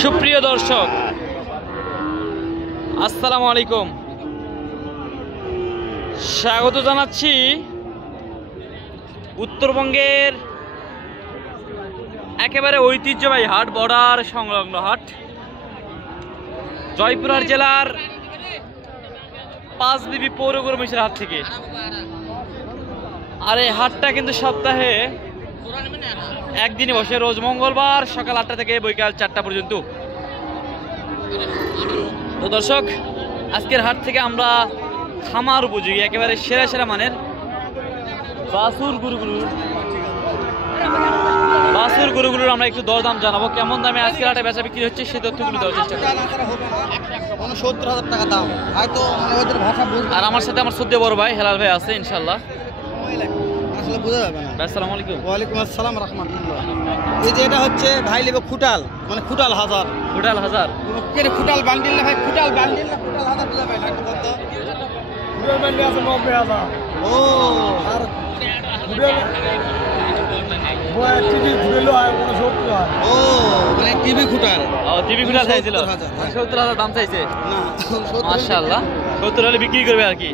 সুপ্রিয় দর্শক, আসসালামু আলাইকুম। স্বাগত জানাচ্ছি উত্তরবঙ্গের একেবারে ঐতিহ্যবাহী হাট, বর্ডার সংলগ্ন হাট, জয়পুরহাট জেলার পাঁচবিবি পৌর গরুমহিষের হাট থেকে। আর এই হাটটা কিন্তু সপ্তাহে একদিনই বসে, রোজ মঙ্গলবার সকাল 8টা থেকে বৈকাল 4টা পর্যন্ত। তো দর্শক, আজকের হাট থেকে আমরা খামার উপযোগী একেবারে সেরা সেরা মানের বাছুর গরুগুলোর আমরা একটু দরদাম জানাবো, কেমন দামে আজকের হাটে বেচা বিক্রি হচ্ছে সেই তথ্যগুলো দেওয়ার চেষ্টা করব। 70,000 টাকা দাম হয়তো ওদের ভাষা বুঝবে। আর আমার সাথে আমার সদ্য বড় ভাই হেলাল ভাই আছে ইনশাল্লাহ। আসলে বোঝা যাবে না। আসসালামু আলাইকুম। ওয়ালাইকুম আসসালাম রাহমাতুল্লাহ। এই যে এটা হচ্ছে ভাই নেবে খুটাল, মানে খুটাল হাজার। খুটাল হাজার খুটাল বান্ডিল না ভাই, খুটাল বান্ডিল না খুটাল হাজার বুঝা ভাই লাগবে কত? খুটাল বান্ডিল আছে 90,000। ও আর খুটাল টিভি খুটালো হয় 69 হয়। ও মানে টিভি খুটাল। ও টিভি খুটাল চাইছিল 70,000 দাম চাইছে না। মাশাআল্লাহ 70 হলে বিক্রি করবে আর কি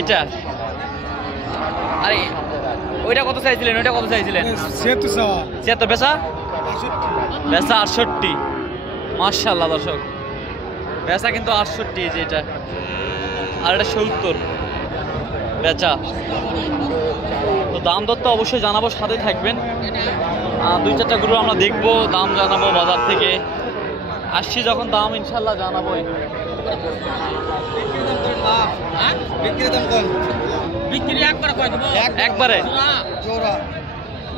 এটা। আরে ওইটা কত চাইছিলেন? ওইটা কত চাইছিলেন? 76 বেচা 68। মাশাআল্লাহ দর্শক, বেচা কিন্তু 68 যে এটা, আর এটা 70 বেচা। তো দাম দর তো অবশ্যই জানাবো, সাথে থাকবেন। 2-4টা গরু আমরা দেখবো, দাম জানাবো বাজার থেকে আসছি যখন, দাম ইনশাল্লাহ জানাবোই। বিক্রি দাম কত? বিক্রি একবারে কয় দেব? একবারে জোড়া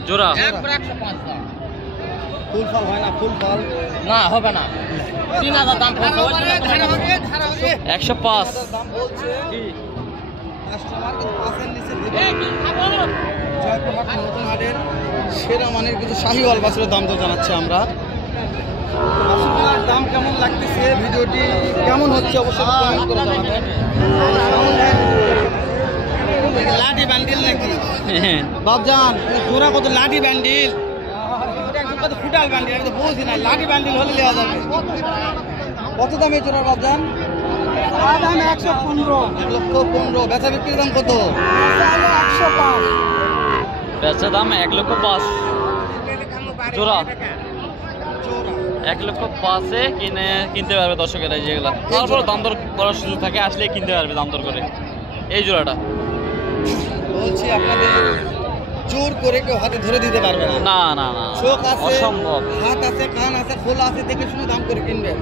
জোড়া একবারে 105 দাম। ফুল ফল হয় না? ফুল ফল না হবে না। 3000 দাম পড়ছে। 105 দাম বলছে কি কাস্টমার কিন্তু পাশের নিচে দিবে। এই কি খাবো? জয়পুরহাট নতুন হাটের সেরা মানের কিছু শাহিওয়াল বাছুরের দাম তো জানাচ্ছি আমরা। বাছুরগুলোর দাম কেমন লাগতেছে, ভিডিওটি কেমন হচ্ছে অবশ্যই কমেন্ট করে জানাবেন। লাঠি বান্ডিল নাকি বাবজান? জোড়া কত লাঠি বান্ডিল? কত ফুটাল বান্ডিল? আমি তো বুঝি না। লাঠি বান্ডিল হলে নেওয়া যাবে। কত দামে জোড়া বাবজান? দাম 115। 1,15,000। বেচা বিক্রির দাম কত? 105। বেচা দাম 1,05,000 জোড়া। 1,05,000-এ কিনতে পারবে দর্শকেরা যেগুলা। তারপর দাম দর করার সুযোগ থাকে, আসলে কিনতে পারবে দাম দর করে। এই জোড়াটা বলছি আপনাদের জোর করে কেউ হাতে ধরে দিতে পারবে না। না না না, চোখ আছে, অসম্ভব। হাত আছে, কান আছে, খোলা আছে, দেখে শুনে দাম করে কিনবে,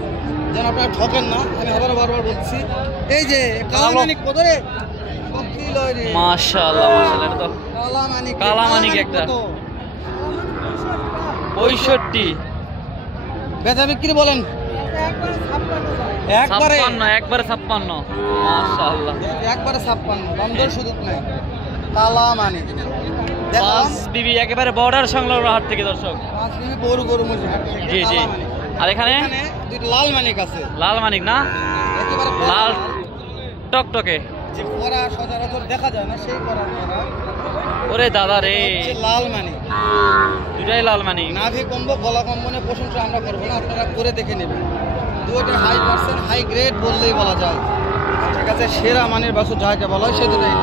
যেন আপনারা ঠকেন না। আমি আবারও বারবার বলছি। এই যে কালামানিক কত রে? মাশাআল্লাহ মাশাআল্লাহ, এটা তো কালামানিক একটা 65। বেচা বিক্রি বলেন? একবারে 56 মাশাআল্লাহ, একবারে 56। দাম দর সুযোগ নাই। কালামানিক বিবি একেবারে বর্ডার সংলগ্ন হাট থেকে দর্শক। পাঁচবিবি পৌর গরুমহিষের হাট থেকে। জি জি। আর এখানে দুইটা লাল মানিক আছে। লাল মানিক না, একেবারে লাল টকটকে, যে পরা সচরাচর দেখা যায় না সেই পরা। ওরে দাদা রে, লাল মানিক দুটাই লাল মানিক। নাভি কম্বো গলা কম্বনের প্রশংসা আমরা করবো না, আপনারা করে দেখে নেবেন। দুটোই হাই পার্সেন্ট, হাই গ্রেড বললেই বলা যায়। ঠিক আছে, সেরা মানের বাছুর যাকে বলা হয় সে দুটোই।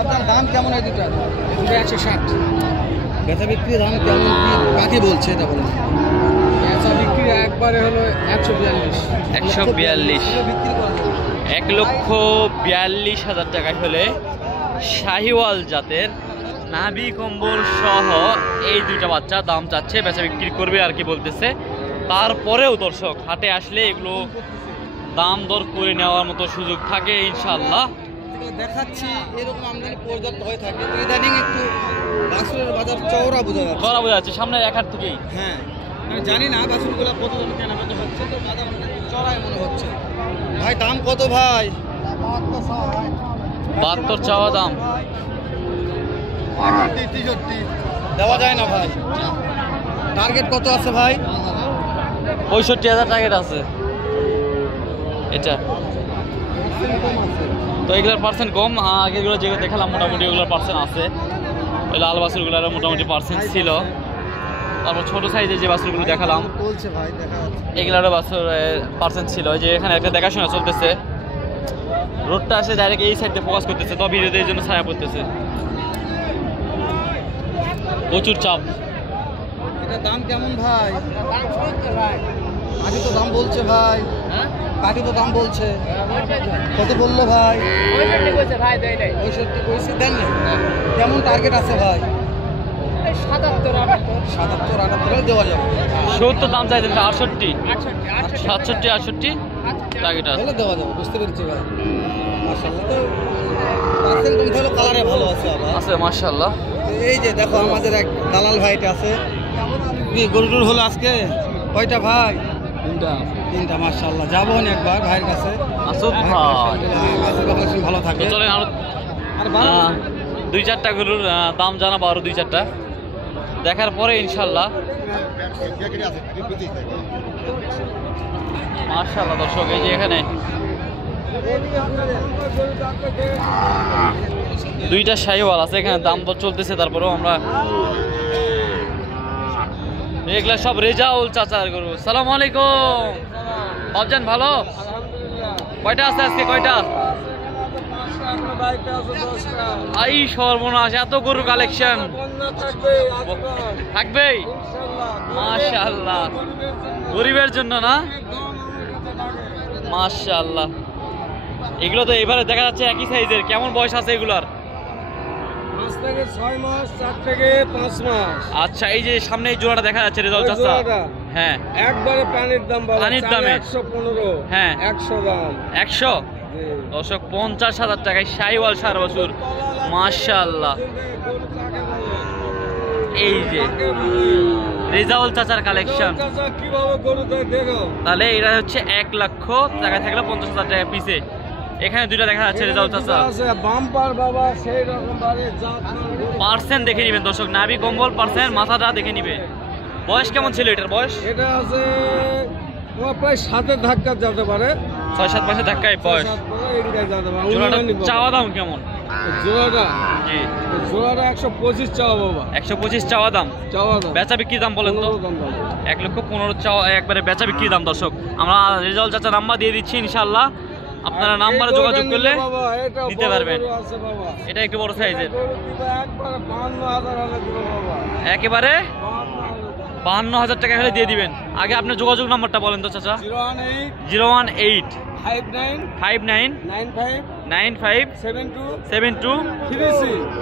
আপনার দাম কেমন হয় দুটা? 160। বেচা বিক্রির দাম কেমন, কাকে বলছে এটা বলেন? বেচা বিক্রি একবারে হলো 142। 142, বিক্রি করা যাবে 1,42,000 টাকায় হলে শাহিওয়াল জাতের নাভি কম্বল সহ এই দুইটা বাচ্চা দাম চাচ্ছে, বেচা বিক্রি করবে আর কি বলতেছে। তারপরেও দর্শক, হাটে আসলে এগুলো দাম দর করে নেওয়ার মতো সুযোগ থাকে ইনশাল্লাহ। দেখাচ্ছি এরকম আমদানি পর্যাপ্ত হয়ে থাকে। তো ইদানিং একটু বাছুরের বাজার চওড়া বোঝা যাচ্ছে। ধরা বোঝা যাচ্ছে সামনে এক হাট থেকেই। হ্যাঁ, আমি জানি না বাছুরগুলো কত দামে কেনা বেচা হচ্ছে, তো বাজার চড়াই মনে হচ্ছে। ভাই দাম কত ভাই? 72 চাওয়া দাম। 63 দেওয়া যায় না ভাই। টার্গেট কত আছে ভাই? 65,000 টার্গেট আছে এটা। তো এগুলোর পার্সেন্ট কম, আগেগুলো যেগুলো দেখালাম মোটামুটি ওগুলোর পার্সেন্ট আছে। ওই লাল বাছুরগুলোর মোটামুটি পার্সেন্ট ছিল। তারপর ছোট সাইজের যে বাছুরগুলো দেখালাম বলছে ভাই দেখা যাচ্ছে। এগুলারও বাছুর পার্সেন্ট ছিল, যে এখানে একটা দেখাশোনা চলতেছে। রোডটা আসে ডাইরেক্ট এই সাইডে ফোকাস করতেছে, তো ভিডিওতে এই জন্য ছায়া পড়তেছে, প্রচুর চাপ। এটা দাম কেমন ভাই? কাকি তো দাম বলছে ভাই, কাকি তো দাম বলছে। কত বললো ভাই? 65 কইছে, দেন না। কেমন টার্গেট আছে ভাই? 77 78 দেওয়া যাবে। 70 দাম চাইছেন, 68 67 68 টার্গেট আছে। হলে দেওয়া যাবে, বুঝতে পেরেছি ভাই। মাশাআল্লাহ, তো পার্সেন্ট কম হলো, কালারে ভালো আছে আবার আছে মাশাআল্লাহ। এই যে দেখো আমাদের এক দালাল ভাইটা আছে। কি গরুটুর হলো আজকে কয়টা ভাই? তিনটা মাশাআল্লাহ। যাবো না একবার ভাইয়ের কাছে। আসুদ ভাই, ভালো তো থাকবে। চলেন আরো আর ভালো 2-4টা গরুর দাম জানাবো, আরো 2-4টা দেখার পরে ইনশাল্লাহ। মাশাআল্লাহ দর্শক, এই যে এখানে 2টা শাহিওয়াল আছে, এখানে দাম তো চলতেছে। তারপরেও আমরা এগুলা সব রেজাউল চাচার গরু। সালাম আলাইকুম বাবজান, ভালো? কয়টা আছে আজকে, কয়টা? আই সর্বনাশ, এত গরু কালেকশন থাকবেই মাশাআল্লাহ, গরিবের জন্য না? মাশাআল্লাহ, এগুলো তো এবারে দেখা যাচ্ছে একই সাইজের। কেমন বয়স আছে এগুলার? 6 মাস 4 থেকে 5 মাস। আচ্ছা, এই যে সামনে এই জোড়াটা দেখা যাচ্ছে রেজাউল চাচা, হ্যাঁ একবারে পানির দাম বাবা, পানির দামে 115, হ্যাঁ 100 দাম। 100 দর্শক, 50,000 টাকায় শাহিওয়াল 4 বছর মাশাআল্লাহ। এই যে রেজাউল চাচার কালেকশন, কিভাবে গরু দেখো, তাহলে এটা হচ্ছে 1 লক্ষ টাকা থাকলে 50,000 টাকা পিসে। এখানে 2টা দেখা যাচ্ছে রেজাউল চাচা। বাম্পার বাবা, সেই রকম বাড়ি পার্সেন্ট দেখে নিবেন দর্শক, নাভি কম্বল পার্সেন্ট, মাথাটা দেখে নিবে। বয়স কেমন ছিল এটার বয়স? এটা আছে তোমার প্রায় 7 ধাক্কা যেতে পারে, 6-7 মাসের ধাক্কায় বয়স। জোড়াটা চাওয়া দাম কেমন? জোড়াটা জি জোড়াটা 125 চাওয়া বাবা, 125 চাওয়া দাম। চাওয়া দাম। বেচা বিক্রি দাম বলেন তো? 1,15,000 চাওয়া, একবারে বেচা বিক্রি দাম। দর্শক, আমরা রেজাউল চাচা নাম্বার দিয়ে দিচ্ছি, ইনশাআল্লাহ আপনারা নাম্বারে যোগাযোগ করলে দিতে পারবেন। এটা একটু বড় সাইজের, একেবারে 52,000 টাকা হলে দিয়ে দিবেন। আগে আপনার যোগাযোগ নাম্বারটা বলেন তো চাচা। 018 59 95 72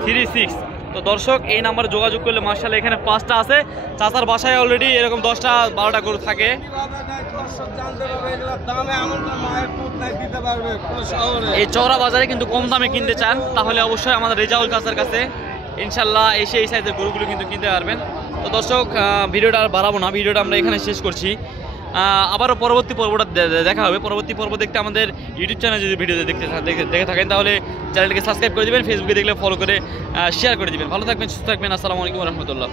36। তো দর্শক, এই নাম্বারে যোগাযোগ করলে মাশাআল্লাহ এখানে 5টা আছে। চাচার বাসায় অলরেডি এরকম 10টা 12টা গরু থাকে। এই চওড়া বাজারে কিন্তু কম দামে কিনতে চান, তাহলে অবশ্যই আমাদের রেজাউল চাচার কাছে ইনশাল্লাহ এসে এই সাইজের গরুগুলো কিন্তু কিনতে পারবেন। তো দর্শক, ভিডিওটা আর বাড়াবো না, ভিডিওটা আমরা এখানে শেষ করছি। আবারও পরবর্তী পর্বটা দেখা হবে। পরবর্তী পর্ব দেখতে আমাদের ইউটিউব চ্যানেলে যদি ভিডিও দেখে থাকেন, তাহলে চ্যানেলটিকে সাবস্ক্রাইব করে দেবেন, ফেসবুকে দেখলে ফলো করে শেয়ার করে দিবেন। ভালো থাকবেন, সুস্থ থাকবেন। আসসালামু আলাইকুম রহমতুল্লাহ।